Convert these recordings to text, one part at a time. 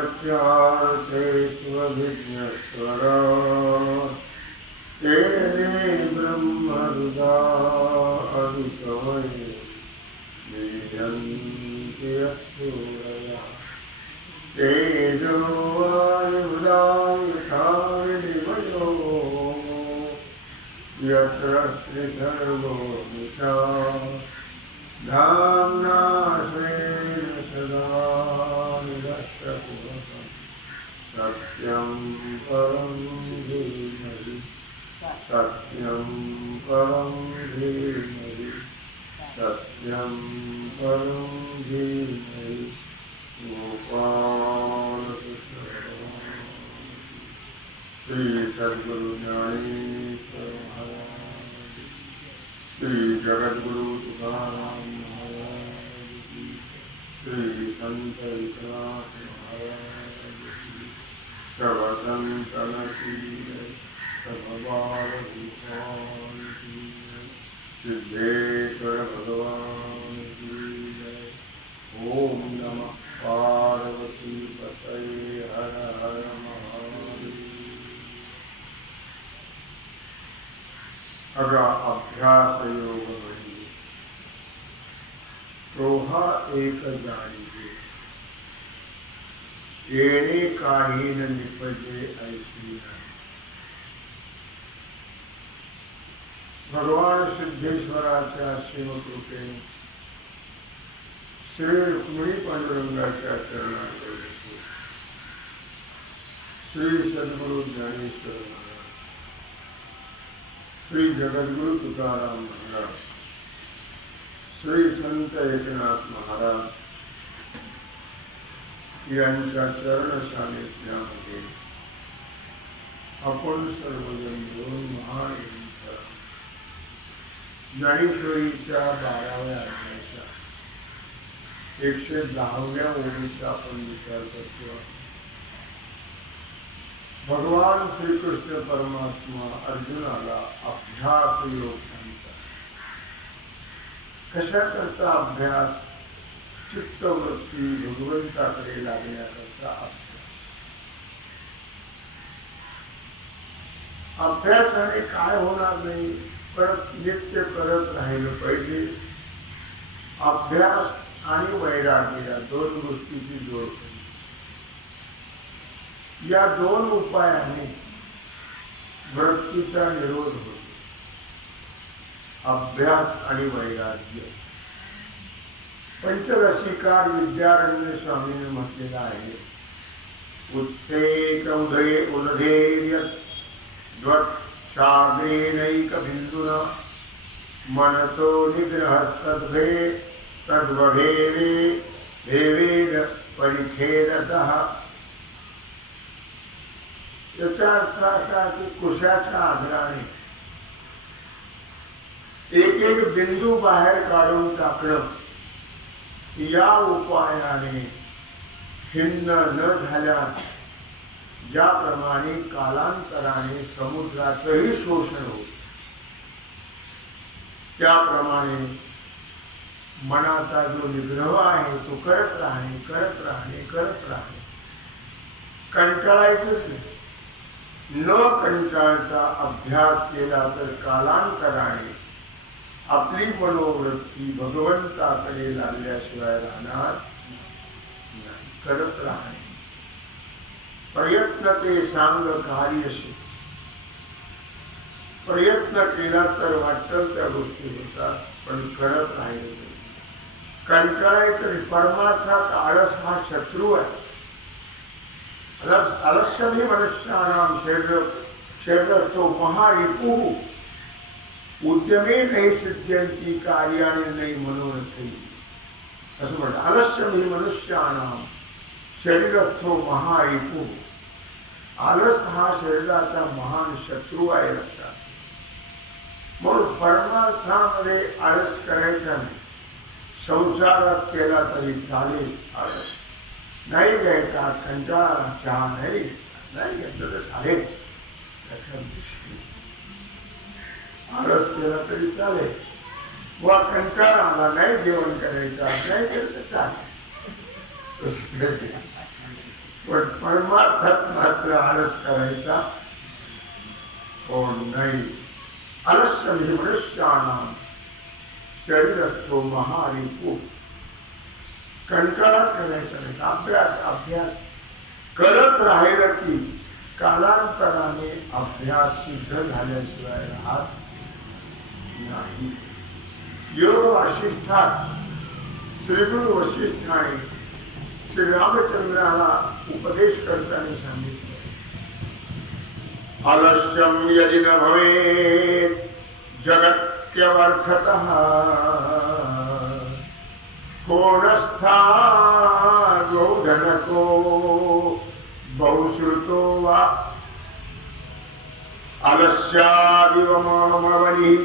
नमस्यार्थे स्वविघ्नेश्वर तेरे ब्रह्मरुदा अधिकमये वीर्यन्ति यत्सूरयः तेजो वायुर्दां यथा विनिमयो यत्र सर्वो दिशा धाम्ना स्वेन सदा निरस्तकुहकं सत्यं परं धीमहि सत्यं परं धीमहि सत्यं परं धीमहि गोपाल श्री सद्गुरु ज्ञानेश्वर महाराज श्री जगद्गुरु तुकाराम महाराज की श्री संत एकनाथ महाराज की सब संतन की सब बाल भूपाल की सिद्धेश्वर भगवान की जय। ओम नमः पार्वती पतये हर हर महादेव। अगर अभ्यास योग बनी तो हा एक जाणीजे येणे काही न निपजे ऐसी नाही। भगवान सिद्धेश्वराच्या शिवकृपेने श्री रुक्मिणी पांडुरंगाच्या चरणांवर बसून श्री सद्गुरु ज्ञानेश्वर महाराज श्री जगद्गुरु तुकाराम महाराज श्री संत एकनाथ महाराज यांच्या चरण सानिध्यामध्ये आपण सर्वजण मिळून महान ज्ञानेश्वरीच्या 12व्या अध्यायाच्या 110व्या ओळीचा आपण विचार करतो। भगवान श्रीकृष्ण परमात्मा अर्जुनाला अभ्यास योग सांगतात। कशा करता अभ्यास? चित्तवृत्ती भगवंताकडे लागण्याकरता अभ्यासाने काय होणार नाही, परत नित्य करत राहिलं पाहिजे। अभ्यास आणि वैराग्य या दोन गोष्टीची जोड पाहिजे। या दोन उपायाने वृत्तीचा निरोध होतो। अभ्यास आणि वैराग्य। पंचरसिकार विद्यारण्य स्वामीने म्हटलेला आहे, उत्सेक उदधैर्य द्वत्साग्रेणैक बिंदुना मनसो निग्रहस्तद्भे तद्वभेवे भेवेद परिखेदतः। याचा अर्थ असा की कुशाच्या आग्राने एक एक बिंदू बाहेर काढून टाकणं, या उपायाने खिन्न न झाल्यास ज्याप्रमाणे कालांतराने समुद्राचंही शोषण होते, त्याप्रमाणे मनाचा जो निग्रह आहे तो करत राहणे करत राहणे करत राहणे। कंटाळायचंच नाही। न कंटाळता अभ्यास केला तर कालांतराने आपली मनोवृत्ती भगवंताकडे लागल्याशिवाय राहणार नाही। करत राहणे। प्रयत्न ते सांग कार्यसिद्ध। प्रयत्न केला तर वाटेल त्या गोष्टी होतात, पण करत राहिले नाही। कंटाळायचं परमार्थात आळस हा शत्रू आहे। अलस्यमी मनुष्याणाम शरीरस्थो महारिपुः उद्यमे नाही सिद्ध्यन्ति कार्याणि नाही मनोरथी। असं म्हणतात, अलस्यमी मनुष्याणाम शरीरस्थो महारिपुः। आलस हा शरीराचा महान शत्रू आहे लक्षात। म्हणून परमार्थामध्ये आळस करायचा नाही। संसारात केला तरी चालेल, आळस नाही घ्यायचा। आज कंटाळा चहा नाही घेतलं तर चालेल, आळस केला तरी चालेल। वा कंटाळा आला नाही जेवण करायचा, नाही तर चालेल। पण परमार्थात मात्र आळस करायचा कोण नाही. आलस्य म्हणजे मनुष्याणाम शरीर असतो महारिपू. कंटाळाच करायचा नाही. अभ्यास अभ्यास करत राहिलं की कालांतराने अभ्यास सिद्ध झाल्याशिवाय राहत नाही. योग वासिष्ठात श्रीगुरु वसिष्ठाने श्रीरामचंद्राला उपदेश करताना सांगितले, आलस्यम यदि न भवेत् जगत्यवर्थतः कोणस्था गौधनको बहुश्रुतो वा आलस्यादिव ममवनिः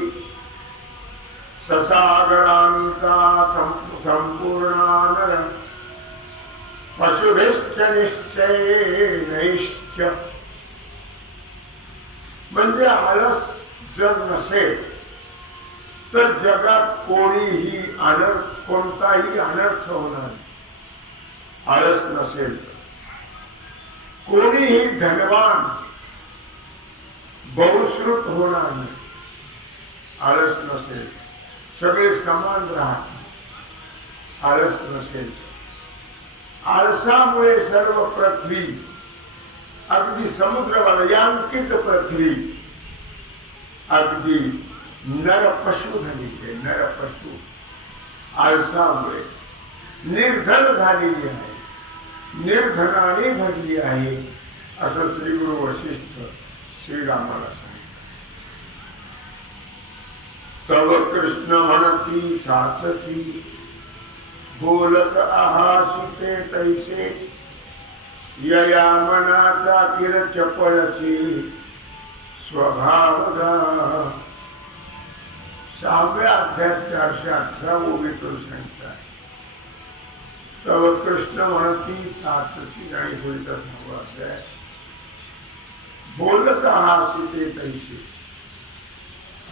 ससागरांता संपूर्णानर पशुभिश्च निश्चयैश्च. म्हणजे आळस जर नसेल तर जगात कोणीही कोणताही अनर्थ होणार नाही. आळस नसेल तर कोणीही धनवान बहुश्रुत होणार नाही. आळस नसेल सगळे समान राहतात. आळस नसेल आळसामुळे सर्व पृथ्वी अगदी समुद्रवलयांकित पृथ्वी अगदी नरपशु झाली आहे. नरपशु आळसामुळे निर्धन झालेली आहे, निर्धनाने भरली आहे, असं श्री गुरु वशिष्ठ श्रीरामाला सांगितलं. तव कृष्ण म्हणती साचची बोलत आहासी ते तैसेच यया मनाचा किर चपळची स्वभावदा. 6व्या अध्यायात 418 ओवीतून सांगताय. तव कृष्ण म्हणती साचची आणि सोयीचा 6वा अध्याय. बोलत आहासी ते तैसेच.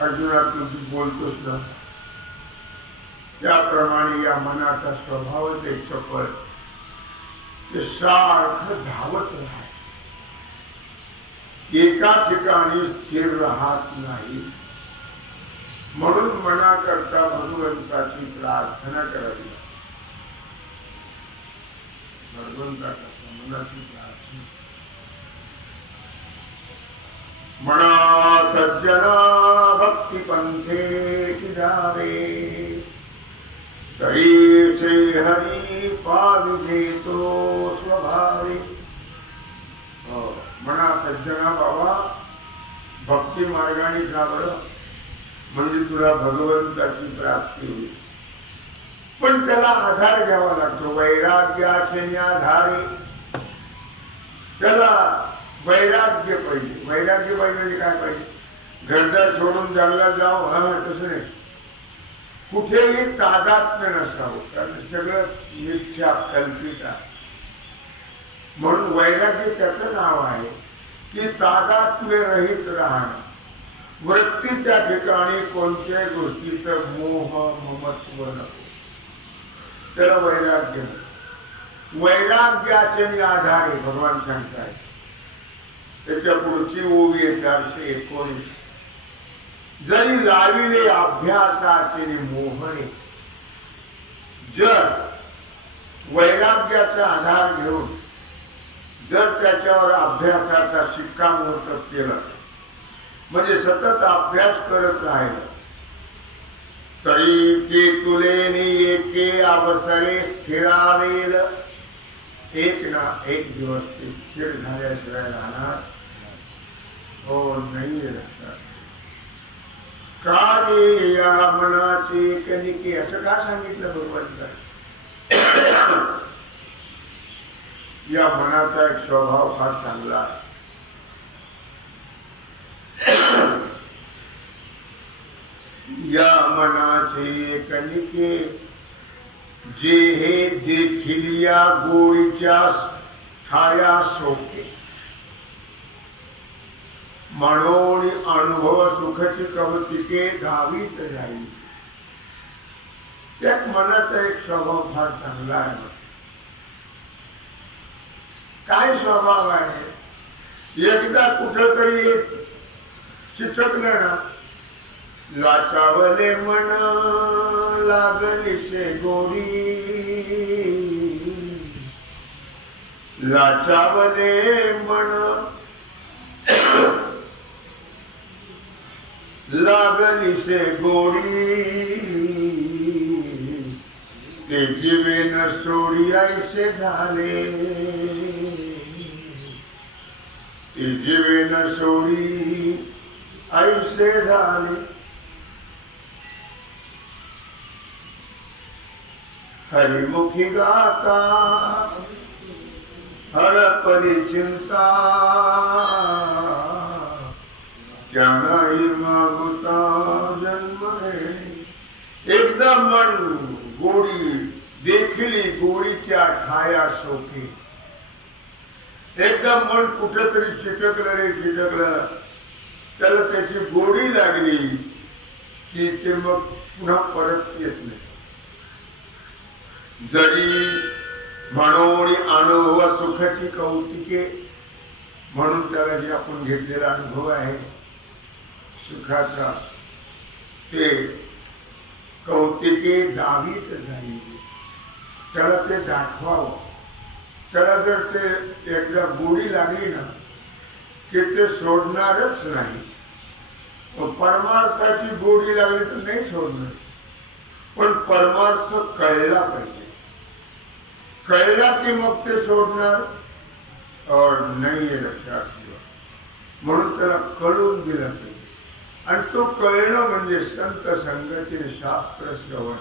अर्जुना तू बोलतोस ना त्याप्रमाणे या मनाचा स्वभावच एक चपळ, ते सारखं धावत राहत, एका ठिकाणी स्थिर राहत नाही. म्हणून मनाकरता भगवंताची प्रार्थना करावी. भगवंताकरता मनाची प्रार्थना. म्हणा सज्जना भक्ती पंथेची जावे तरी श्री हरी पावितो स्वभावे. म्हणा सज्जना बाबा भक्ती मार्गाने जा बरं, म्हणजे तुला भगवंताची प्राप्ती होईल. पण त्याला आधार घ्यावा लागतो. वैराग्याचे आधारे त्याला वैराग्य पाहिजे. वैराग्य पाहिजे म्हणजे काय पाहिजे? घरदार सोडून जंगलात जाऊ तसं नाही. कुठेही तादात्म्य नसावं, कारण सगळं मिथ्या कल्पित आहे. म्हणून वैराग्य त्याचं नाव आहे की तादात्म्य रहित राहणं. वृत्तीच्या ठिकाणी कोणत्याही गोष्टीचं मोह ममत्व नको, त्याला वैराग्य म्हणतात. वैराग्याचे आधारे भगवान सांगतायत. त्याच्या पुढची ओवी आहे 419. जरी लाविले अभ्यासाचे मोहरे. जर वैराग्याचा आधार घेऊन जर त्याच्यावर अभ्यासाचा शिक्कामोर्तब केलं, म्हणजे सतत अभ्यास करत राहिलं, तरी ते तुलेने एके अवसरे स्थिरावेल. एक ना एक दिवस ते स्थिर झाल्याशिवाय राहणार हो नाही. लक्षात का रे या मनाचे कनिके, असं का सांगितलं भगवंताने? या मनाचा एक स्वभाव फार चांगला आहे. या मनाचे कनिके जे हे देखिलिया गोळीच्या ठाया सोके. म्हणून अनुभव सुखची कवतिके धावीत जाईल. त्या मनाचा एक स्वभाव फार चांगला आहे. काय स्वभाव आहे. एकदा कुठंतरी चिटकलं ना, लाचावले मन लागलीसे गोडी, लाचावले मन लागलीसे गोडी, ते जीवे न सोडी ऐसे झाले, ते जीवे न सोडी ऐसे झाले. हरिमुखी गाता हरपली चिंता, त्या नाही मागुता जन्म रे. एकदा मन गोडी देखली गोडीच्या ठाया शोके. एकदा मन कुठेतरी चिटकलं रे, चिटकलं, त्याला त्याची गोडी लागली की ते मग पुन्हा परत येत नाही. जरी म्हणून अनुभव सुखाची कौतिके, म्हणून त्याला जे आपण घेतलेला अनुभव आहे सुखाचा, ते कौतिके दावीत झाली. त्याला ते दाखवावं. त्याला जर ते एकदा गोडी लागली ना की ते सोडणारच नाही. परमार्थाची गोडी लागली तर नाही सोडणार, पण परमार्थ कळला पाहिजे. कळला की मग ते सोडणार और नाही आहे, लक्षात ठेवा. म्हणून त्याला कळून दिलं पाहिजे. आणि तो कळणं म्हणजे संत संगतीने शास्त्र श्रवण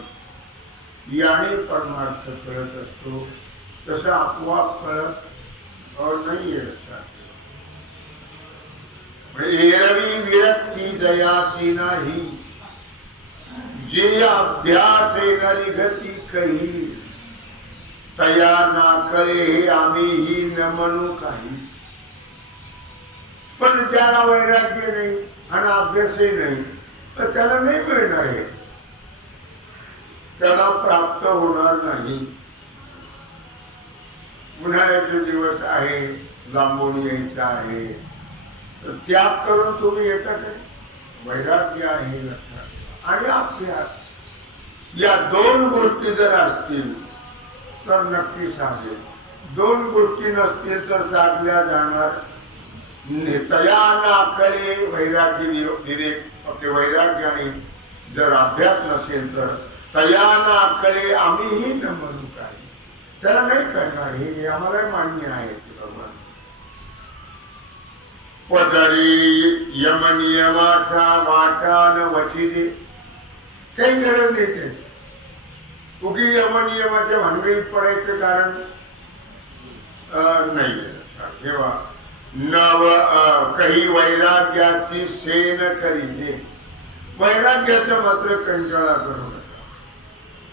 याने परमार्थ कळत असतो. तसं आपोआप कळत और नाही आहे, लक्षात ठेवा. एरवी विरक्ती दयासी नाही, जे अभ्यास येणारी गती कही, तया ना कळे हे आम्हीही न म्हणू काही. पण त्याला वैराग्य नाही आणि अभ्यासही नाही, तर त्याला नाही मिळणार आहे, त्याला प्राप्त होणार नाही. उन्हाळ्याचे दिवस आहे, लांबून यायचं आहे, तर त्याग करून तुम्ही येता काय? वैराग्य आहे, लक्षात. आणि अभ्यास, या दोन गोष्टी जर असतील तर नक्की साधेल. दोन गोष्टी नसतील तर साधल्या जाणार. तया नाकळे वैराग्य विवेक, आपले वैराग्याने जर अभ्यास नसेल तर तया नाकळे आम्हीही न म्हणू काय. त्याला नाही कळणार, हे आम्हाला मान्य आहे. भगवान पदरी यम नियमाचा वाटा न वचिले, काही गरज नाही. ते उगी यमनियमाच्या भानगडीत पडायचं कारण नाही. ठेवा. नव काही वैराग्याची सेन करीले, वैराग्याचा मात्र कंटाळा करू नका.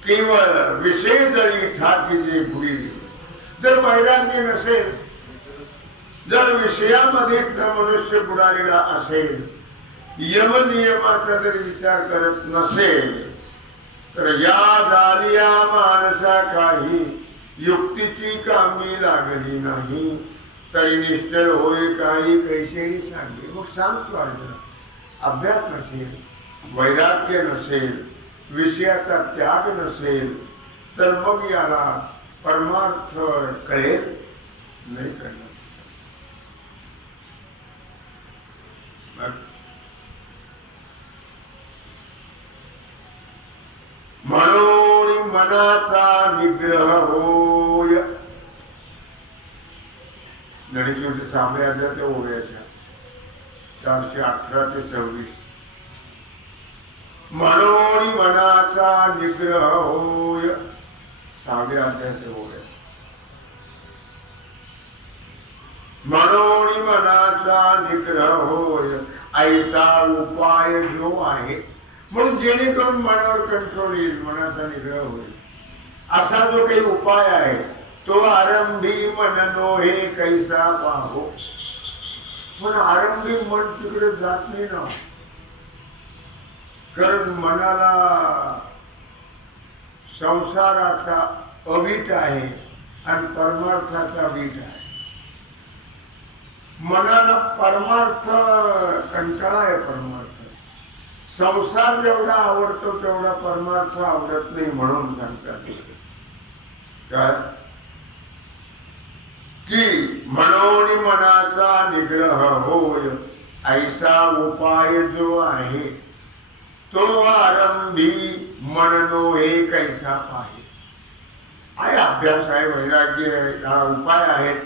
केवळ विषय जळी ठाकीचे बुडी. जर वैराग्य नसेल, जर विषयामध्येच मनुष्य बुडालेला असेल, यमनियमाचा जर विचार करत नसेल, तर या झालिया माणसा काही युक्तीची कामी लागली नाही, तरी निश्चल होय काही कैसेनी सांगे. मग सांगतो अर्जुन, अभ्यास नसेल, वैराग्य नसेल, विषयाचा त्याग नसेल, तर मग याला परमार्थ कळेल नाही. कळणार. म्हणून मनाचा निग्रह होय. गणेशोत्सव सामने आल्या त्या ओव्याच्या 418 ते 26. म्हणून मनाचा निग्रह होय, 6व्या अध्यायाच्या ओव्या. म्हणून मनाचा निग्रह होय, ऐसा उपाय जो आहे. म्हणून जेणेकरून मनावर कंट्रोल येईल, मनाचा निग्रह होईल, असा जो काही उपाय आहे तो आरंभी मननो हे कैसा पाहो. पण आरंभी मन तिकडे जात नाही ना, कारण मनाला संसाराचा अवीट आहे आणि परमार्थाचा वीट आहे. मनाला परमार्थ कंटाळा आहे. परमार्थ संसार जेवढा आवडतो तेवढा परमार्थ आवडत नाही. म्हणून सांगतात काय की म्हणून मनाचा निग्रह होय ऐसा उपाय जो आहे तो आरंभी मननो हे कैसा पाहे. आहे अभ्यास आहे, वैराग्य आहे, हा उपाय आहेत,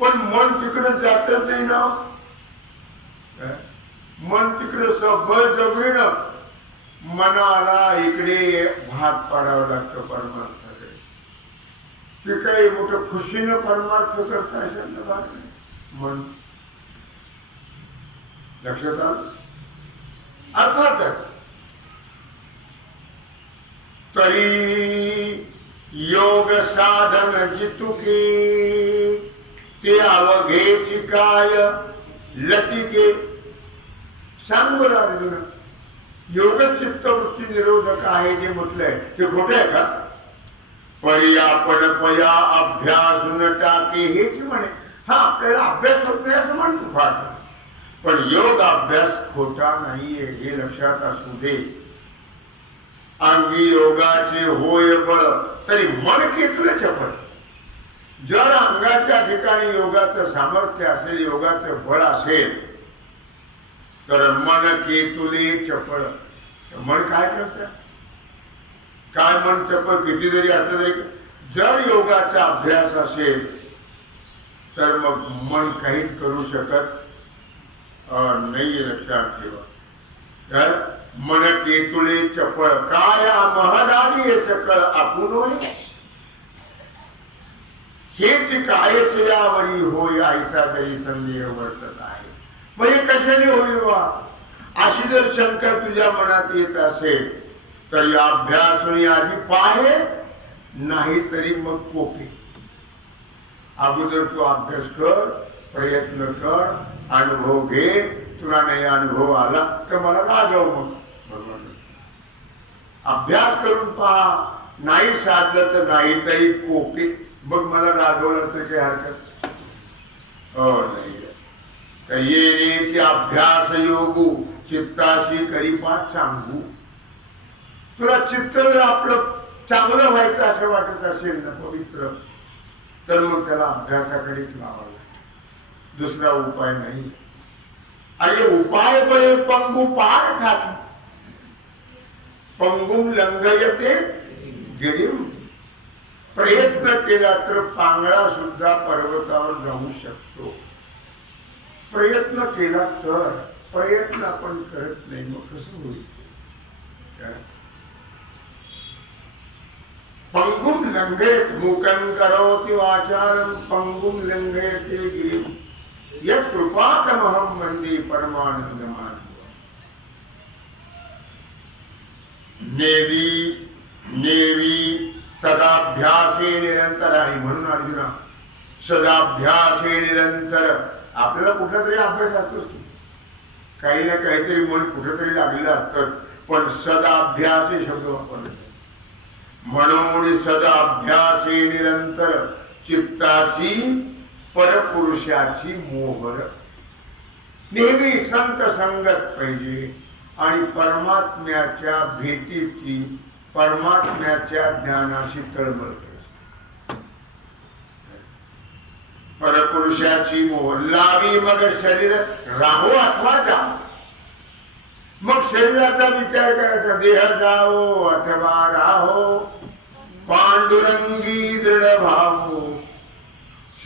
पण मन तिकडे जातच नाही ना. मन तिकडे बळजबरीनं मनाला इकडे भाग पाडावं लागतं परमार्थाकडे. ते काही मोठं खुशीनं परमार्थ करता असेल ना भाग नाही. मन लक्षात आलं. अर्थातच तरी योग साधन जितुके ते अवघेची काय लतिके. सांग बरं अर्जुन, योग चित्तवृत्ती निरोधक आहे जे म्हटलंय ते खोटे आहे का? पर्यापण पया अभ्यासून टाके हेच म्हणे. हा आपल्याला अभ्यास होत नाही असं म्हणतो फार, पण योग अभ्यास खोटा नाहीये हे लक्षात असू दे. अंगी योगाचे होय बळ तरी मन केतुले चपळ. जर अंगाच्या ठिकाणी योगाचं सामर्थ्य असेल, योगाचं बळ असेल, तर मन केतुले चपळ. मन काय करतं? काय मन चपळ किती जरी असलं तरी, जर योगाचा अभ्यास असेल तर मग मन काहीच करू शकत नाही. लक्षात ठेवा. मन केतुळे चपळ काय महदादी हे सकळ आपण होय. हेच कायच यावरी होय ऐसा तरी संदेह वर्तत आहे. मग हे कशाने होईल वा? अशी जर शंका तुझ्या मनात येत असेल तर या अभ्यासून आधी पाहे, नाही तरी मग कोपे. अगोदर तू अभ्यास कर, प्रयत्न कर, अनुभव घे. तुला नाही अनुभव आला तर मला रागव. मग अभ्यास करून पहा, नाही साधलं तर नाही तरी कोपे. मग मला रागवलं तर काही हरकत नाही. येण्याची अभ्यास योगू चित्ताशी करी पाच सांगू. तुला चित्त जर आपलं चांगलं व्हायचं असं वाटत असेल ना, पवित्र, तर मग त्याला अभ्यासाकडेच लावावं लागतं. दुसरा उपाय नाही. अरे उपाय बळे पंगू पार ठाकी. पंगुम लंघयते गिरीम. प्रयत्न केला तर पांगळा सुद्धा पर्वतावर जाऊ शकतो. प्रयत्न केला तर. प्रयत्न आपण करत नाही, मग कसं होईल? पंगुम लंघयत मूकं करोति वाचालं पंगुम लंघयते गिरिम यत् कृपातमहं वन्दे परमानंदमाधवम्. नेवी सदाभ्यासे निरंतर. आणि म्हणून अर्जुना सदाभ्यासे निरंतर. आपल्याला कुठला तरी अभ्यास असतोच की, काही ना काहीतरी मन कुठेतरी लागलेलं असतं, पण सदाभ्यासे शब्द वापरले. म्हणून सदाभ्यासे निरंतर चित्ताशी परपुरुषाची मोहर. नेहमी संत संगत पाहिजे आणि परमात्म्याच्या भेटीची, परमात्म्याच्या ज्ञानाशी तळमळ पाहिजे. परपुरुषाची मोह लावी मग शरीर राहो अथवा जाओ. मग शरीराचा विचार करायचा, देह जाओ अथवा राहो पांडुरंगी दृढ भावो.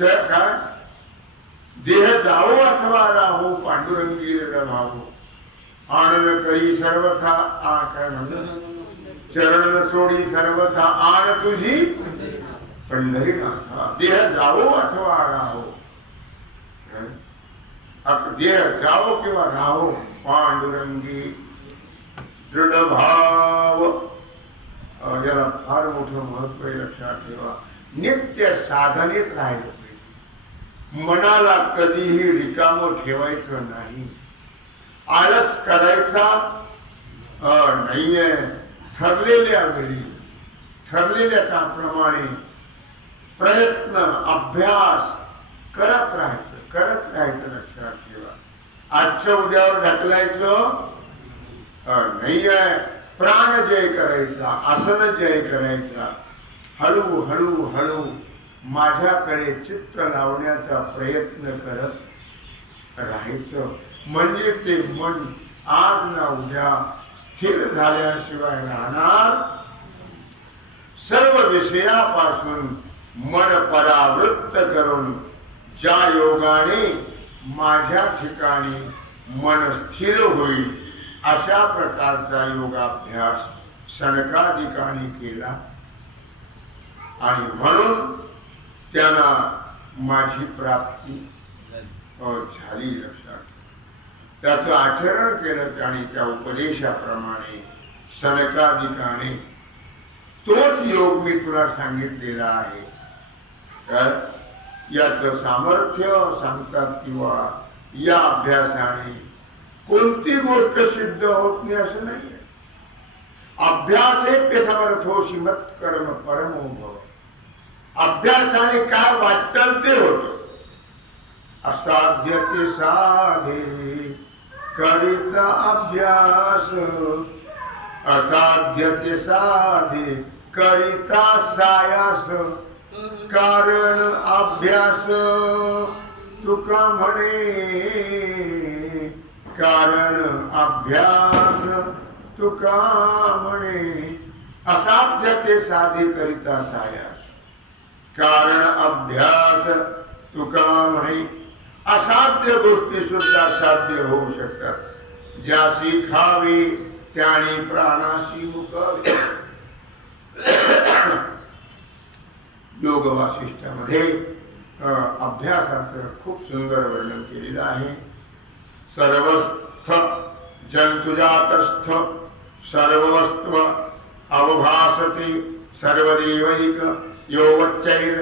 काय? देह जाओ अथवा राहो पांडुरंगी दृढ भावो. आनंद करी सर्वथा काय म्हणतात, चरण सोडी सर्वथा आण तुझी पंढरीनाथा. देह जाओ अथवा राहो. देह जाओ किंवा राहो पांडुरंगी दृढ भाव. याला फार मोठं महत्व आहे. लक्षात ठेवा. नित्य साधनेत राहिलं पाहिजे. मनाला कधीही रिकामं ठेवायचं नाही. आळस करायचा नाहीये. ठरलेल्या वेळी ठरलेल्या कामाप्रमाणे प्रयत्न अभ्यास करत राहायचं. करत राहायचं. लक्षात ठेवा, आजच्या उद्यावर ढकलायचं नाही आहे. प्राण जय करायचा, आसन जय करायचा. हळू हळू हळू माझ्याकडे चित्त लावण्याचा प्रयत्न करत राहायचं. म्हणजे ते मन आज ना उद्या स्थिर झाल्याशिवाय राहणार. सर्व विषयापासून मन परावृत्त करून ज्या योगाने माझ्या ठिकाणी मन स्थिर होईल अशा प्रकारचा योगाभ्यास सनकादिकांनी केला आणि म्हणून त्यांना माझी प्राप्ती झाली. लक्षात, त्याचं आचरण केलं आणि त्या उपदेशाप्रमाणे सनकादिकाने तोच योग मी तुला सांगितलेला आहे. तर याचं सामर्थ्य सांगतात किंवा या अभ्यासाने कोणती गोष्ट सिद्ध होत नाही असं नाही. अभ्यास ते समर्थो श्रीमत कर्म परमो भव. अभ्यासाने काय वाटतं ते होत. असाध्य ते साधे करिता अभ्यास, असाध्य ते साधे करिता सायास. कारण अभ्यास तुका म्हणे, कारण अभ्यास तुका म्हणे. असाध्य ते साधे करिता सायास, कारण अभ्यास तुका म्हणे. असाध्य गोष्टी सुद्धा साध्य होऊ शकतात. ज्यासी खावे त्याने प्राणाशी मुकावे. योग वासिष्ठामध्ये अभ्यासाचं खूप सुंदर वर्णन केलेलं आहे. सर्वस्थ जंतुजातस्थ सर्ववस्त्व अवभासते सर्वदेवैक योवच्चैर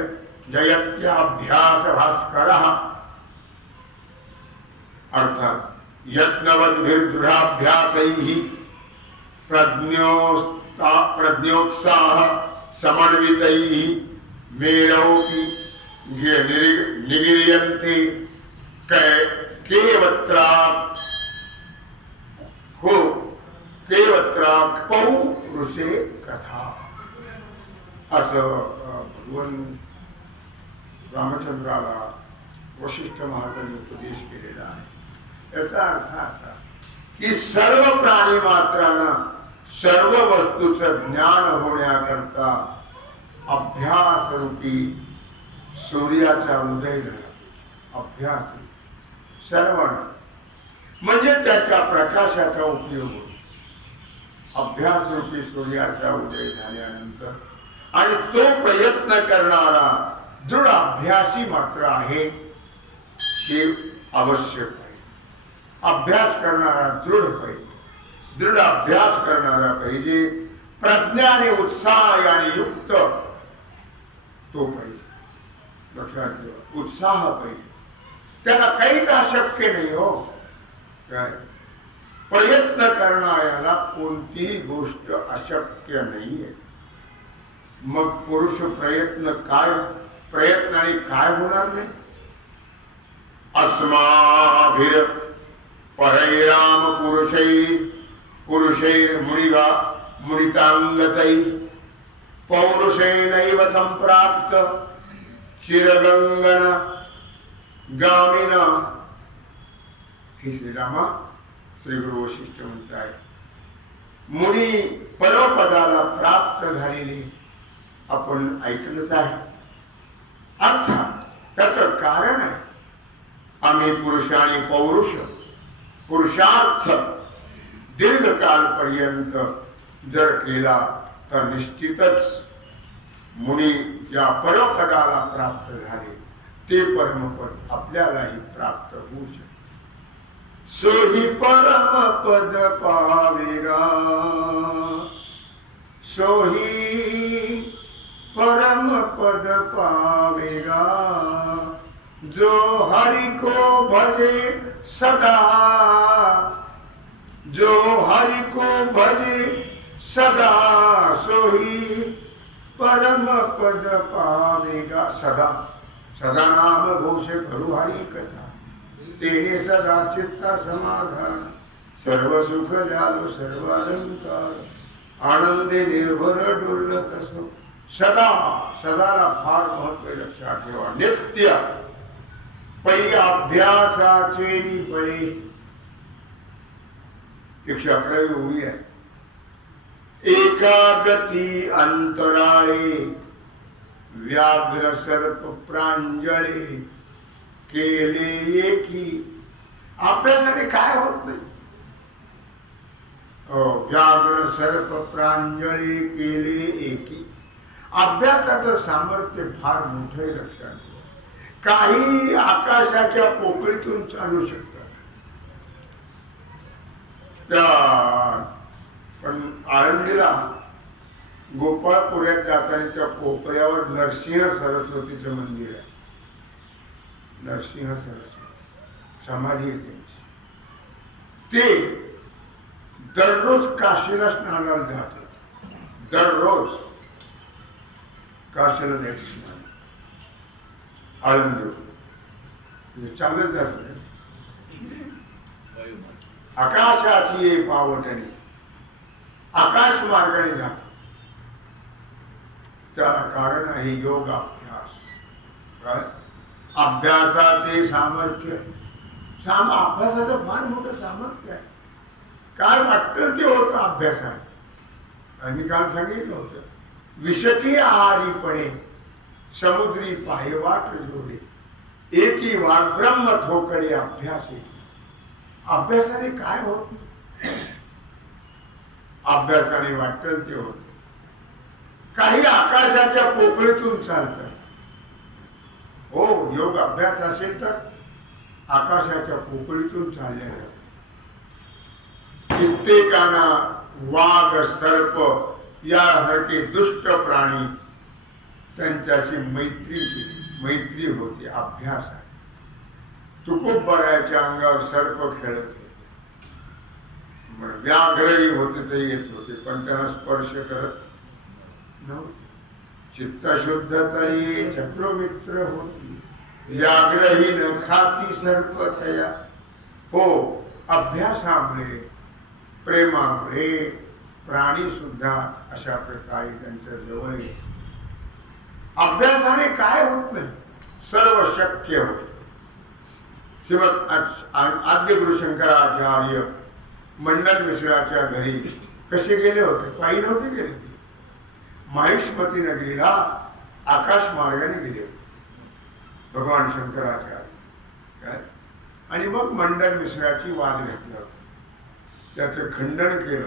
जयत्याभ्यास भास्करः. अर्थात यत्नवद्भिर्दृढाभ्यासैः प्रज्ञोत्साह समन्वितैः मेरौति निगीर्यन्ते केवत्राक् पौरुषे कथा. असं भगवान रामचंद्राला वशिष्ठ महाराजांनी उपदेश केलेला आहे. याचा अर्थ असा की सर्व प्राणी मात्रांना सर्व वस्तूचं ज्ञान होण्याकरता अभ्यास रूपी सूर्याचा उदय झाला. अभ्यास सर्वण म्हणजे त्याच्या प्रकाशाचा उपयोग होतो. अभ्यास रूपी सूर्याचा उदय झाल्यानंतर आणि तो प्रयत्न करणारा दृढ अभ्यासी मात्र आहे हे आवश्यक आहे. अभ्यास करणारा दृढ पाहिजे, दृढ अभ्यास करणारा पाहिजे, प्रज्ञाने उत्साहाने युक्त तो पाहिजे. लक्षात ठेवा, उत्साह पाहिजे. त्याला काहीच अशक्य नाही हो. काय प्रयत्न करणाऱ्याला कोणतीही गोष्ट अशक्य नाहीये. मग पुरुष प्रयत्नाने काय होणार नाही. अस्माभिर परैराम पुरुषैर मुनितांगतै पौरुषेणैव संप्राप्त चिरगंगन गामिन. हे श्रीरामा श्री गुरु वशिष्ठ म्हणताय. मुनी परमपदाला प्राप्त झालेले आपण ऐकलंच आहे. अर्थात त्याचं कारण आहे आम्ही पुरुषाने पुरुषार्थ दीर्घकालपर्यंत जर केला तर निश्चितच मुनी या परमपदाला प्राप्त झाले ते परमपद आपल्यालाही प्राप्त होऊ शकते. सोही परमपद पावेगा, सोही परमपद पावेगा. जो हरि को भजे सदा, जो हरि को भजे सदा, सोही परम पद पावेगा. सदा सदा नाम घोष करू हरी कथा, तेने सदा चित्ता समाधान, सर्व सुख झालो सर्व अलंकार, आनंदे निर्भर डुलत असो. सदा, सदाला फार महत्व लक्षात ठेवा. नित्य पै अभ्यासाचे बळे. 111वी ओवी आहे. एका गती अंतराळे, व्याघ्र सर्प प्रांजळे, केले एकी. अभ्यासाने काय होत नाही. व्याघ्र सर्प प्रांजळे केले एकी. अभ्यासाचं सामर्थ्य फार मोठं आहे, लक्षात ठेवा. काही आकाशाच्या पोकळीतून चालू शकतात. पण आळंदीला गोपाळपुऱ्यात जाताना त्या कोपऱ्यावर नरसिंह सरस्वतीचं मंदिर आहे. नरसिंह सरस्वती समाधी आहे त्यांची. ते दररोज काशीला स्नानाला जातात. दररोज काशीला जायचं स्नान. आळंदी चालत असत. आकाशाची ये पावटणी, आकाश मार्गाने जातो. त्याला कारण आहे योग अभ्यास. काय अभ्यासाचे सामर्थ्य. अभ्यासाचं फार मोठं सामर्थ्य आहे. काय वाटतं ते होतं अभ्यासाने. आणि काल सांगितलं होतं, विषकी आहारीपणे समुद्री पायवाट जोडे, एकी वाट ब्रह्म थोकडे अभ्यास एकी. अभ्यासाने काय होत नाही. अभ्यासाने वाटतं ते होत. काही आकाशाच्या पोकळीतून चालतात. हो, योग अभ्यास असेल तर आकाशाच्या पोकळीतून चालल्या जातात. कित्येकांना वाघ सर्प यासारखे दुष्ट प्राणी त्यांच्याशी मैत्री होती. अभ्यास आहे. तुकोबरायाच्या अंगावर सर्प खेळत होते. व्याघ्रही होते ते येत होते, पण त्यांना स्पर्श करत नव्हते. चित्तशुद्ध तरी शत्रुमित्र होती, व्याघ्रही न खाती सर्प तया. हो, अभ्यासामुळे प्रेमामुळे प्राणी सुद्धा अशा प्रकारे त्यांच्या जवळ येतात. अभ्यासाने काय होत नाही, सर्व शक्य होते. श्रीमद आद्य गुरु शंकराचार्य मंडन मिश्राच्या घरी कसे गेले होते? पायी नव्हते गेले. ते माहिष्मती नगरीला आकाश मार्गाने गेले होते भगवान शंकराचार्य. काय आणि मग मंडन मिश्राची वाद घातला होता. त्याचं खंडन केलं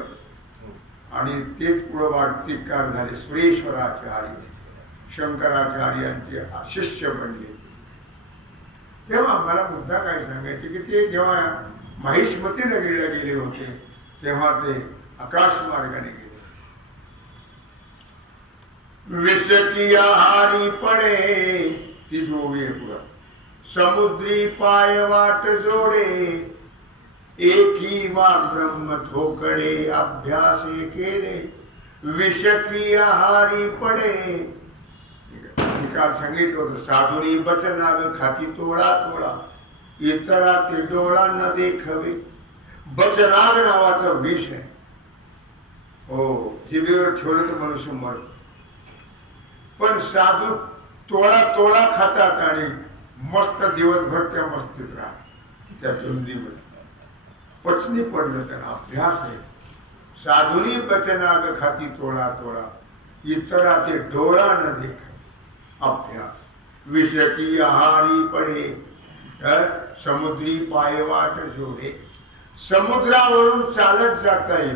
आणि तेच पुढे वार्तिककार झाले. सुरेश्वराचार्य शंकराचार्यांचे शिष्य बनले. तेव्हा मला मुद्दा काय सांगायचे की ते जेव्हा माहिष्मती नगरीला गेले होते तेव्हा ते आकाश मार्गाने गेले. विषकी आहारी पडे, तीच ओवी आहे पुढं. समुद्री पायवाट जोडे, एकी वा ब्रह्म थोकडे अभ्यासे केले. विषकी आहारी पडे. काल सांगितलं होतं, साधुनी बचनाग खाती तोळा तोळा, इतरा ते डोळा न देखवे. बचनाग नावाचं विष आहे. हो, जिभेवर ठेवलं तर मनुष्य मरतो. पण साधू तोळा तोळा खातात आणि मस्त दिवसभर त्या मस्तीत राहतात. त्या धुंदीमध्ये पचनी पडलं. त्यांना अभ्यास आहे. साधुनी बचनाग खाती तोळा तोळा, इतरा ते डोळा न देखवे. अभ्यास. विषकी आहारी पडे, समुद्री पायवाट जोडे. समुद्रावरून चालत जाता येईल.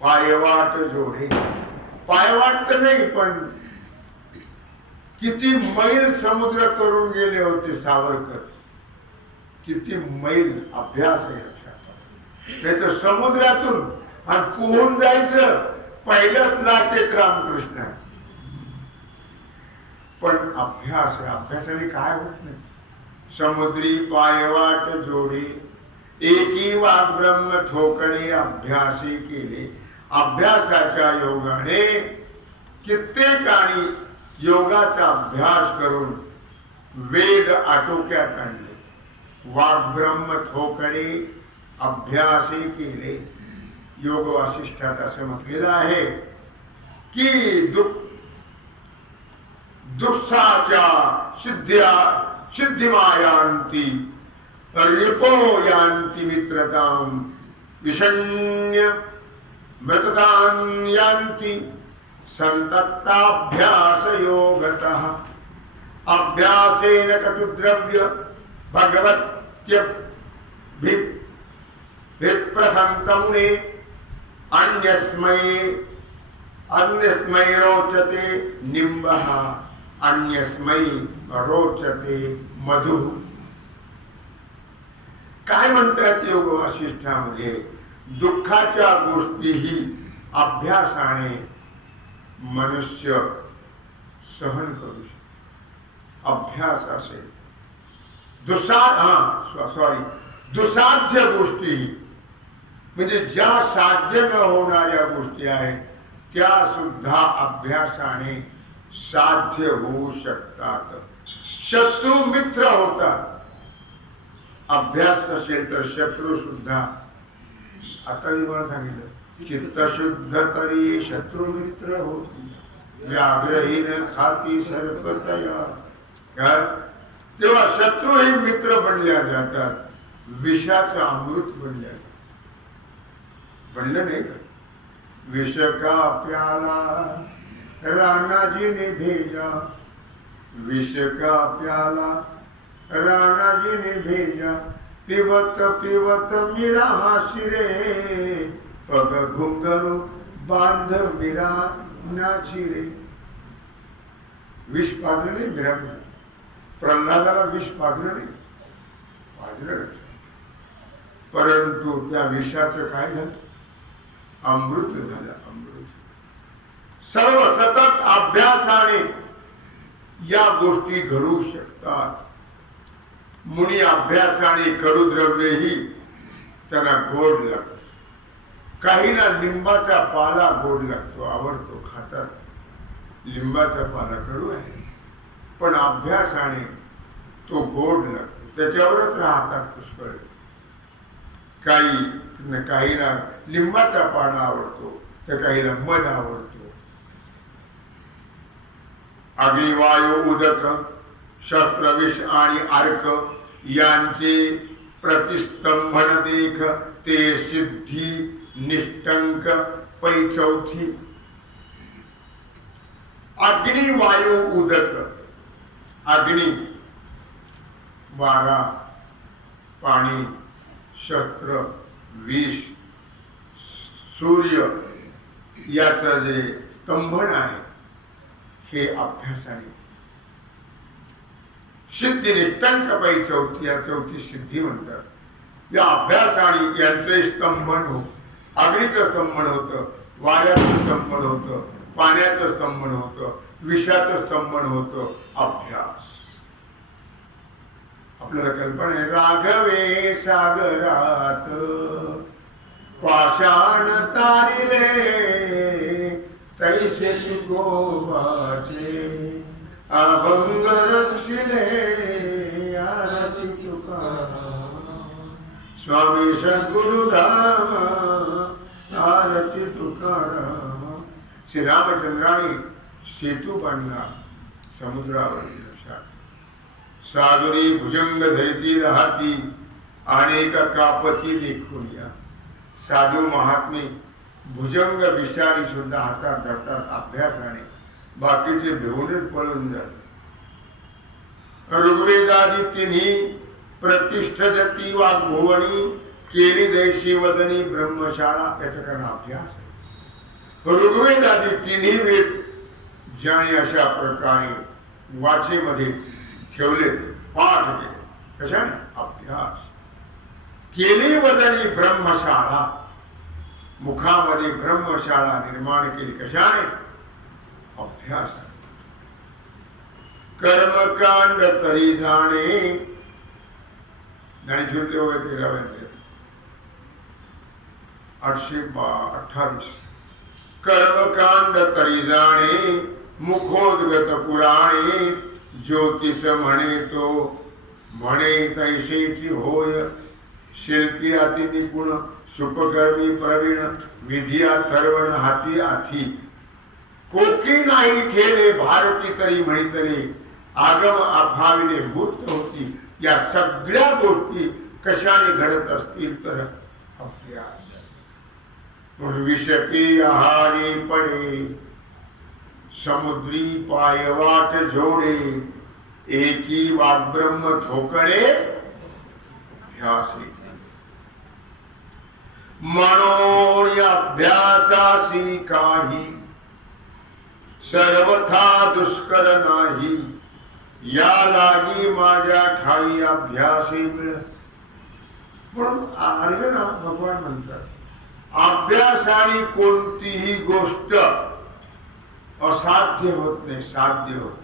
पायवाट जोडे. पायवाट तर नाही, पण किती मैल समुद्र तरुण गेले होते सावरकर. किती मैल अभ्यास आहे लक्षात. नाही तर समुद्रातून आणि पोहून जायचं पहिल्याच लाटेत रामकृष्ण आहे. पण अभ्यास आहे. अभ्यासाने काय होत नाही. समुद्री पायवाट जोडे, एकी वाग ब्रह्म थोकडे अभ्यासी केले. अभ्यासाच्या योगाने कित्येकानी योगाचा अभ्यास करून वेद आटोक्यात आणले, वाग्ब्रह्म थोकडे अभ्यासे केले. योग वासिष्ठात असं म्हटलेलं आहे की दुःखाच्या सिद्धिमायांती रिपो यांती मित्रताम विषण्य मृततां यांती संतप्ताभ्यास योगतः. अभ्यासेन कटुद्रव्य भगवत्य विप्रसंतमुने अन्यस्मै रोचते निंबः अन्यस्मै रोचते मधु. काय म्हणतात योग वासिष्ठामध्ये? दुःखाच्या गोष्टीही अभ्यासाने मनुष्य सहन करू शकतो. अभ्यास असेल. दुसाध्य गोष्टी म्हणजे ज्या साध्य न होणाऱ्या गोष्टी आहेत त्या सुद्धा अभ्यासाने साध्य होऊ शकतात. शत्रू मित्र होतात. अभ्यास असेल तर शत्रू सुद्धा. आता मी मला सांगितलं चित्तशुद्ध तरी शत्रू मित्र होती, व्याघ्रहीन खाती सर्पतया. तेव्हा शत्रू हे मित्र बनल्या जातात. विषाचं अमृत बनल्या जातात. बनलं नाही का? विष का प्याला राणाजी ने भेजा, विष का प्याला राणाजी ने भेजा. पिवत पिवत मीरा हाशिरे, पग घुंगरू बांध मीरा नाचिरे. विष पाजलं नाही मीरा. प्रल्हादाला विष पाजलं नाही, पाजलं. परंतु त्या विषाचं काय झालं? अमृत झालं. अमृत. सर्व सतत अभ्यासाने या गोष्टी घडू शकतात. मुनी अभ्यासाने कडूद्रव्यही त्यांना गोड लागतं. काहींना लिंबाचा पाला गोड लागतो, आवडतो, खातात. लिंबाचा पाला कडू आहे पण अभ्यासाने तो गोड लागतो. त्याच्यावरच राहतात पुष्कळ. काहींना लिंबाचा पाला आवडतो तर काहींना मध आवडतो. अग्निवायू उदक शस्त्र विष आणि अर्क यांचे प्रतिस्तंभन देख ते सिद्धी निष्टंक पैचौथी. अग्नि वायू उदक. अग्नि वारा, पाणी, शस्त्र, विष, सूर्य याचं जे स्तंभन आहे हे अभ्यासाने. सिद्धी निष्टंक पैचौथी, या चौथी सिद्धी म्हणतात. या अभ्यासाने यांचे स्तंभन हो. अग्नीचं स्तंभन होतं, वाऱ्याचं स्तंभन होतं, पाण्याचं स्तंभन होतं, विषाचं स्तंभन होतं. अभ्यास. आपल्याला कल्पना आहे राघवे सागरात पाषाण तारिले तैसे तुकोबाचे अभंग रक्षिले आरती तुकाराम. स्वामी सद्गुरुधाम आरती तुकाराम. श्रीरामचंद्राने सेतू बांधला समुद्रावर. सागरी भुजंग धरती राहती अनेक कापती देखून या. साधू महात्मे भुजंग विषारी सुद्धा हातात धरतात अभ्यासाने. बाकीचे भिवूनच पळून जातात. ऋग्वेदादी तिन्ही प्रतिष्ठती वाग्भुवनी केली दैशी वदनी ब्रह्मशाळा. याचा कारण अभ्यास आहे. ऋग्वेदादी तिन्ही वेद ज्याने अशा प्रकारे वाचेमध्ये ठेवले, पाठ केले. कशाने? अभ्यास. केली वदनी ब्रह्मशाळा. मुखामध्ये ब्रह्मशाळा निर्माण केली. कशाने? अभ्यास. कर्मकांड तरी जाणे. ज्ञानेश्वरी 828. कर्मकांड तरी जाणे मुखोद्गत पुराणे ज्योतिष म्हणे तो म्हणे तैसेची होय. शिल्पी अति निपुण सुपकर्मी प्रवीण विधी अथर्वण हाती आथी. कोकी नाही ठेवे भारती तरी म्हणितले आगम अभाविने मूर्त होती. या सगळ्या गोष्टी कशाने घडत असतील तर अभ्यास. म्हणून विषकी आहारी पडे समुद्री पायवाट जोडे एकी वाग्ब्रह्म थोकळे अभ्यास. म्हणून अभ्यासासी काही सर्वथा दुष्कर नाही. या लागी माझ्या ठाई अभ्यासे मिळ. म्हणून अर्जुना भगवान म्हणतात अभ्यासाने कोणतीही गोष्ट असाध्य होत नाही, साध्य होत.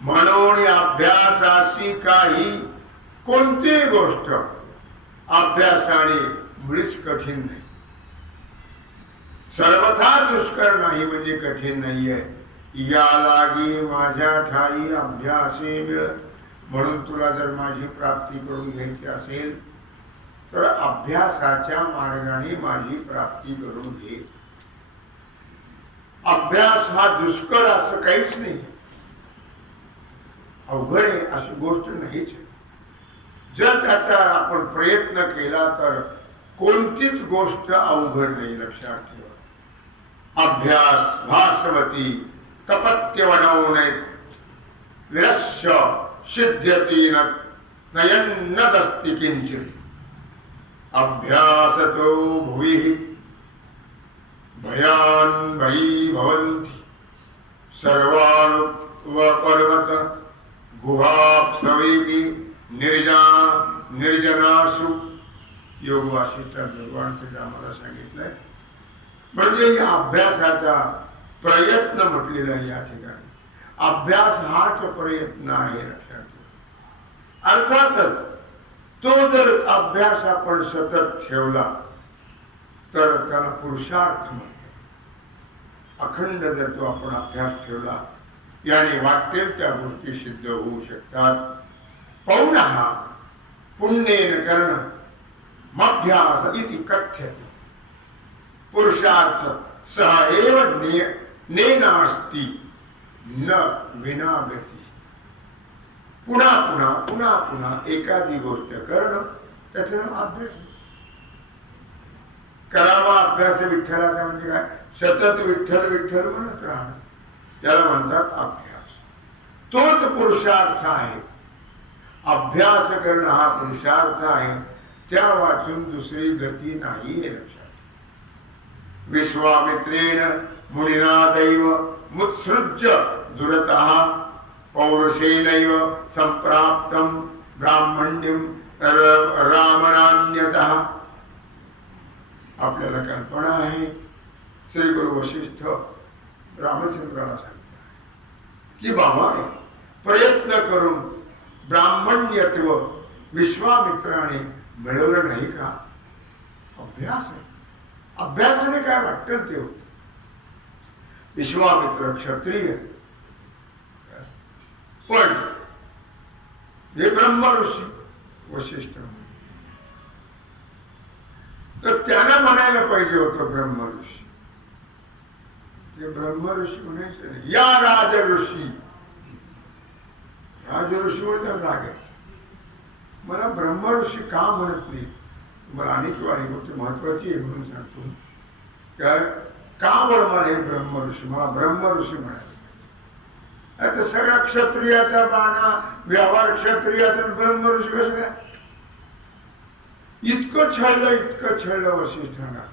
म्हणून अभ्यासाशी काही कोणतीही गोष्ट अभ्यासाने मुळीच कठीण नाही. सर्वथा दुष्कर नाही म्हणजे कठीण नाहीये. या लागी माझ्या ठाई अभ्यासे मिळ. म्हणून तुला जर माझी प्राप्ती करून घ्यायची असेल तर अभ्यासाच्या मार्गाने माझी प्राप्ती करून घे. अभ्यास हा दुष्कर असं काहीच नाही, अवघड आहे अशी गोष्ट नाहीच. जर त्याचा आपण प्रयत्न केला तर कोणतीच गोष्ट अवघड नाही, लक्षात ठेवा. अभ्यास भास्वती तपत्य वनवनेत विरस्य सिद्ध्यति नयन्नदस्ति किंचित. अभ्यासतो भुवि भयान भयी भवन्ति सर्वान् पर्वत गुहाप्सवेगी निर्जनासु. योग वासिष्ठात भगवान श्रीरामाला सांगितलंय. म्हणजे या अभ्यासाचा प्रयत्न म्हटलेला आहे. या ठिकाणी अभ्यास हाच प्रयत्न आहे, लक्षात ठेवा. अर्थातच तो जर अभ्यास आपण सतत ठेवला तर त्याला पुरुषार्थ म्हणतात. अखंड जर तो आपण अभ्यास ठेवला याने वाटेल त्या गोष्टी सिद्ध होऊ शकतात. पौनः पुण्येन कर्ण मभ्यास इति कथ्यते. पुरुषार्थ सह एव नेनास्ति न विना गती. पुन्हा पुन्हा पुन्हा पुन्हा एखादी गोष्ट करणं त्याचं नाव अभ्यास. करावा अभ्यास विठ्ठलाचा म्हणजे काय? सतत विठ्ठल विठ्ठल म्हणत राहणं याला म्हणतात अभ्यास. तोच पुरुषार्थ आहे. अभ्यास करणं हा पुरुषार्थ आहे. त्या वाचून दुसरी गती नाही हे लक्षात. विश्वामित्रेण मुनिना दैव मुत्सृज्य दुरतः पौरुषेणैव संप्राप्तं ब्राह्मण्यं रामनान्यतः. आपल्याला कल्पना आहे श्री गुरु वशिष्ठ रामचंद्राला सांगतात की बाबा प्रयत्न करून ब्राह्मण्यत्व विश्वामित्राने मिळवलं नाही का? अभ्यास आहे. अभ्यासाने काय वाटतं ते होत. विश्वामित्र क्षत्रिय पण हे ब्रह्म ऋषी वशिष्ठ. तर त्यांना म्हणायला पाहिजे होतं ब्रह्म ऋषी. ते ब्रह्म ऋषी म्हणायचे नाही. या राज ऋषी. राज ऋषी म्हणजे लागायचं. मला ब्रह्म ऋषी का म्हणत नाही? मला अनेक वेळा ही गोष्ट महत्वाची आहे म्हणून सांगतो. काय का बरं मला हे ब्रह्म ऋषी, मला ब्रह्म ऋषी म्हणायचं. आता सगळा क्षत्रियाचा बाणा व्यवहार क्षत्रियाचा ब्रह्म ऋषी कसं काय? इतकं छळलं वशिष्ठांना.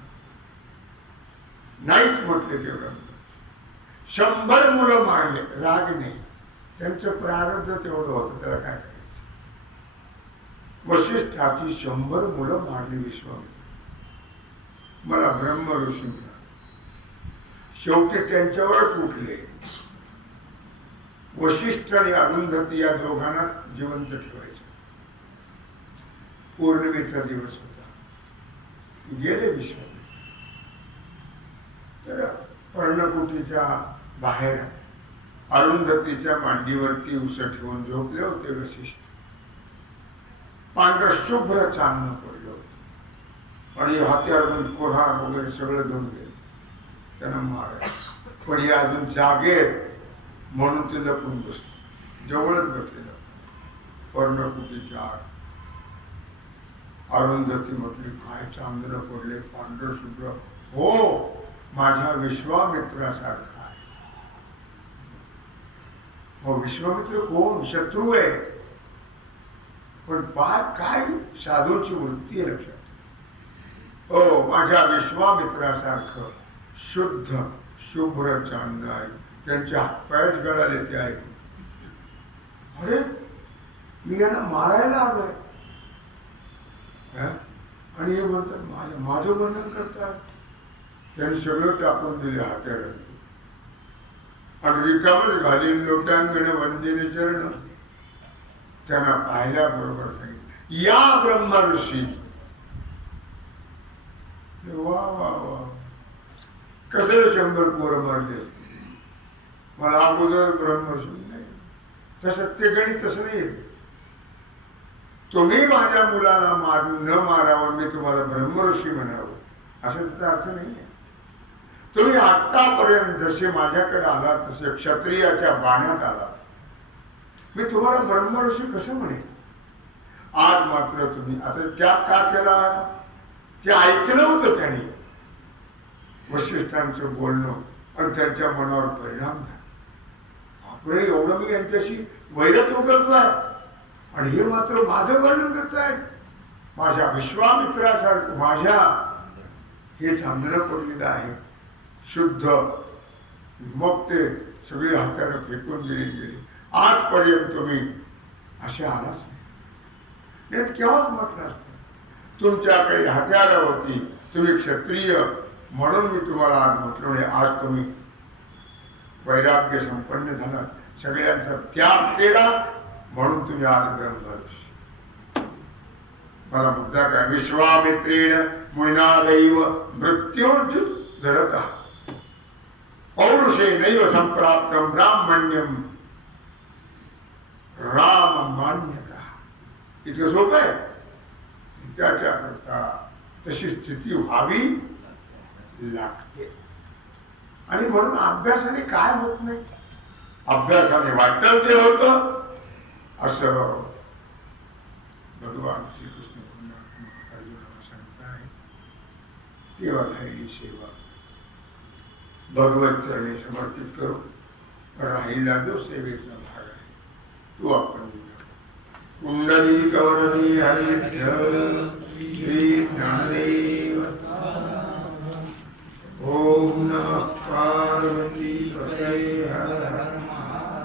नाहीच म्हटले ते ब्रह्म. 100 मुलं मारले, राग नाही. त्यांचं प्रारब्ध तेवढं होतं, त्याला काय करायचं. वशिष्ठाची 100 मुलं मारली विश्वामित्र. मला ब्रह्म ऋषी म्हणाले. शेवटी त्यांच्यावरच उठले. वशिष्ठ आणि अरुंधती या दोघांना जिवंत ठेवायचं. पौर्णिमेचा दिवस होता. गेले विश्वामित्र. तर पर्णकुटीच्या बाहेर अरुंधतीच्या मांडीवरती उस ठेवून झोपले होते वशिष्ठ. पांढरं शुभ्र चांदणं पडलं होतं आणि हात्यावर कोऱ्हाड वगैरे सगळं घेऊन गेले त्यांना मारायला. पण हे अजून जागेत म्हणून ते लपून बसले, जवळच बसलेलं पर्णकुटीच्या आड. अरुंधती म्हटली, काय चांदणं पडले, पांढर शुभ्र. हो, माझ्या विश्वामित्रासारखा आहे. मग विश्वामित्र कोण? शत्रू आहे. पण काय साधूची वृत्ती आहे लक्षात. हो, माझ्या विश्वामित्रासारखं शुद्ध शुभ्र चांदणं आहे. त्यांच्या हातपायच गळाले ते आहे. अरे, मी यांना मारायला आलोय आणि हे म्हणतात माझं वर्णन करतात. त्यांनी सगळं टाकून दिले हात्यारांनी आणि रिकामच घालील लोटांगण वंदिने चरण. त्यांना पाहिल्याबरोबर सांगितलं, या ब्रह्म ऋषी. वा वा वा, कसं 100 पोरं मारली असते. मला अगोदर ब्रह्मर्षी नाही, तसं ते गणित तसं नाही येत. तुम्ही माझ्या मुलाला न मारावं, मी तुम्हाला ब्रह्मऋषी म्हणावं, असा त्याचा अर्थ नाही आहे. तुम्ही आतापर्यंत जसे माझ्याकडे आलात तसे क्षत्रियाच्या बाण्यात आलात, मी तुम्हाला ब्रह्मऋषी कसं म्हणेन. आज मात्र तुम्ही आता त्याग का केला आता? ते ऐकलं होतं त्याने वशिष्ठांचं बोलणं आणि त्यांच्या मनावर परिणाम झाला. आपले एवढं मी यांच्याशी वैरत्व करतोय आणि हे मात्र माझं वर्णन करतायत. माझ्या विश्वामित्रासारखं माझ्या हे चांदणं पडलेलं आहे शुद्ध. मग ते सगळी हाताने फेकून दिली गेली. आजपर्यंत तुम्ही असे आलाच नाही, केव्हाच म्हटलं असतं. तुमच्याकडे हत्यारं होती, तुम्ही क्षत्रिय म्हणून मी तुम्हाला आज म्हटलो नाही. आज तुम्ही वैराग्य संपन्न झाला, सगळ्यांचा त्याग केला म्हणून तुम्ही आज ब्रह्मऋषी. मला मुद्दा काय, विश्वामित्रेण मुनिनादैव मृत्योर्जुत धरतः पौरुषेणैव संप्राप्तं ब्राह्मण्यं राम मान्यता. इतकं सोपं आहे. त्याच्याकरता तशी स्थिती व्हावी लागते. आणि म्हणून अभ्यासाने काय होत नाही, अभ्यासाने वाटतं ते होतं असं भगवान श्रीकृष्ण अर्जुनाला सांगताय. तेव्हा झालेली सेवा भगवत चरणी समर्पित करू. राहिला जो सेवेचा भाग आहे तो आपण कुंडली कवरणी हरी विठ्ठल श्री ज्ञानदेव. ओम नमः पार्वती पतये हर